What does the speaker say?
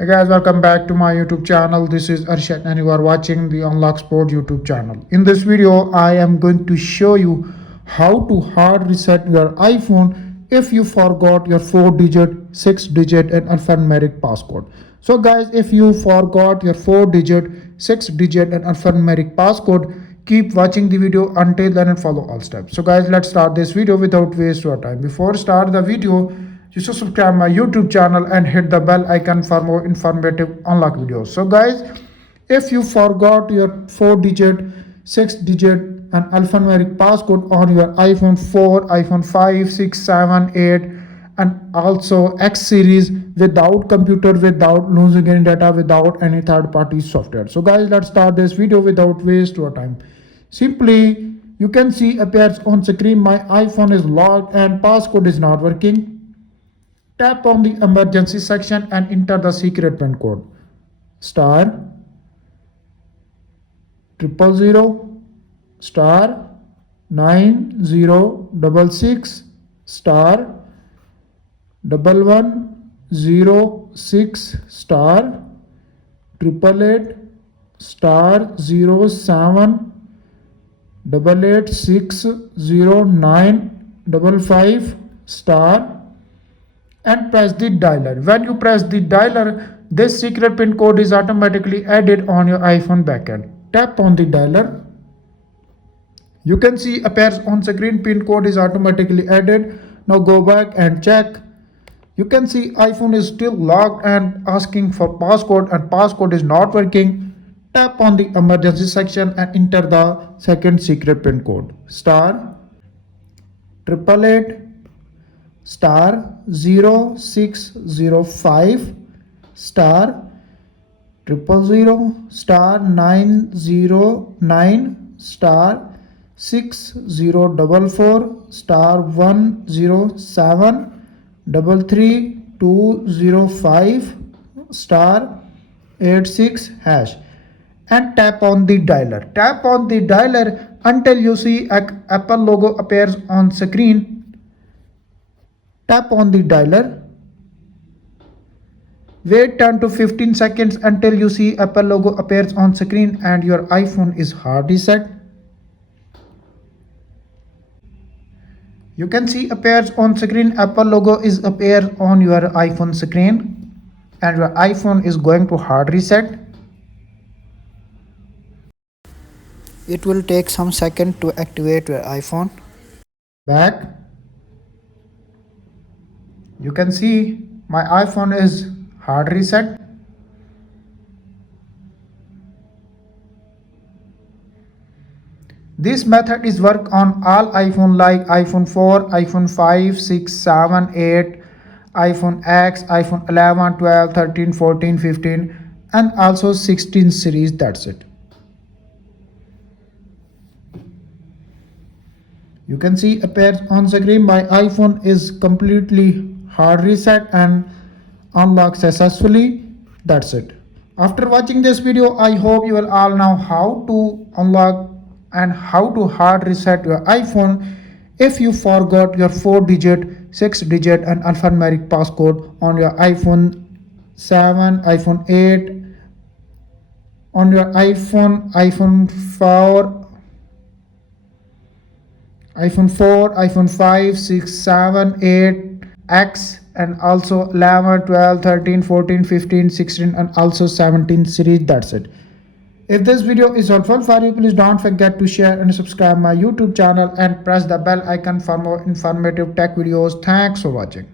Hey guys, welcome back to my YouTube channel. This is Arshad and you are watching the Unlock Sport YouTube channel. In this video, I am going to show you how to hard reset your iPhone if you forgot your 4-digit, 6-digit and alphanumeric passcode. So guys, if you forgot your 4-digit, 6-digit and alphanumeric passcode, keep watching the video until then and follow all steps. So guys, let's start this video without waste your time. Before start the video, you should subscribe my YouTube channel and hit the bell icon for more informative unlock videos. So guys, if you forgot your 4-digit, 6-digit and alphanumeric passcode on your iPhone 4, iPhone 5, 6, 7, 8 and also X series without computer, without losing any data, without any third-party software. So guys, let's start this video without waste your time. Simply, you can see appears on screen my iPhone is locked and passcode is not working. Tap on the emergency section and enter the secret pin code *000 *9066 *1106 *888 *07 *886095 and press the dialer. When you press the dialer, this secret pin code is automatically added on your iPhone backend. Tap on the dialer. You can see appears on screen pin code is automatically added. Now go back and check. You can see iPhone is still locked and asking for passcode and passcode is not working. Tap on the emergency section and enter the second secret pin code *888 *0605 *000 *909 *6044 *107 33205 *86# and tap on the dialer. Tap on the dialer until you see an Apple logo appears on screen. Tap on the dialer. Wait 10 to 15 seconds until you see Apple logo appears on screen and your iPhone is hard reset. You can see appears on screen Apple logo is appears on your iPhone screen and your iPhone is going to hard reset. It will take some second to activate your iPhone. Back. You can see my iPhone is hard reset. This method is work on all iPhone like iPhone 4, iPhone 5, 6, 7, 8, iPhone X, iPhone 11, 12, 13, 14, 15 and also 16 series. That's it. You can see appears on screen my iPhone is completely hard reset and unlocked successfully. That's it. After watching this video, I hope you will all know how to unlock and how to hard reset your iPhone if you forgot your 4-digit, 6-digit and alphanumeric passcode on your iPhone 7, iPhone 8, on your iPhone 4, iPhone 5, 6, 7, 8, X and also 11, 12, 13, 14, 15, 16 and also 17 series. That's it. If this video is helpful for you, please don't forget to share and subscribe my YouTube channel and press the bell icon for more informative tech videos. Thanks for watching.